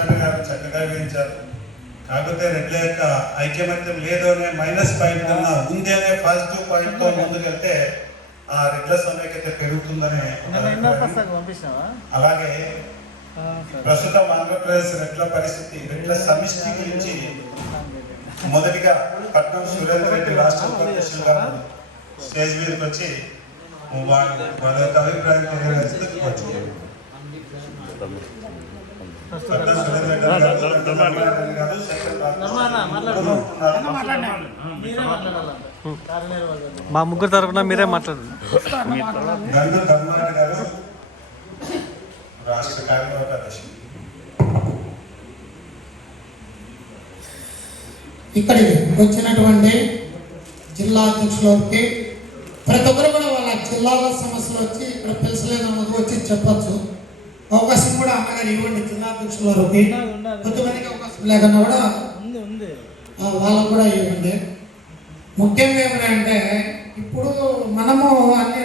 రామకృష్ణ గారు చక్కగా వివరించారు. కాకపోతే రెడ్ల యొక్క ఐక్యమత్యం లేదు అనే మైనస్ పాయింట్ కన్నా ఉంది అనే పాజిటివ్ పాయింట్తో ముందుకెళ్తే ఆ రెడ్ల సమైక్యత పెరుగుతుందనే. అలాగే ప్రస్తుతం ఆంధ్రప్రదేశ్ రెడ్ల పరిస్థితి, రెడ్ల సమిష్టి గురించి మొదటిగా పట్నం సురేందర్ రెడ్డి రాష్ట్ర ఉపాధ్యక్షులు గారు స్టేజ్ మీదకి వచ్చి వాళ్ళ యొక్క అభిప్రాయం తెలియజేస్తారు. మా ముగ్గురు తరఫున మీరే మాట్లాడండి. గండు ధర్మారెడ్డి గారు రాష్ట్ర కార్యవర్గ అధ్యక్షులు. ఇక్కడికి వచ్చినటువంటి జిల్లా అధ్యక్షులకి ప్రతి ఒక్కరు కూడా వాళ్ళ జిల్లాల సమస్యలు వచ్చి ఇక్కడ పిలిచలేదన్నది వచ్చి చెప్పచ్చు. అవకాశం కూడా అన్నగారు ఇవ్వండి. జిల్లా అధ్యక్షులకి కొంతమందికి అవకాశం లేకన్నా కూడా వాళ్ళకు కూడా ఇవ్వండి. ముఖ్యంగా ఏమంటే ఇప్పుడు మనము అన్ని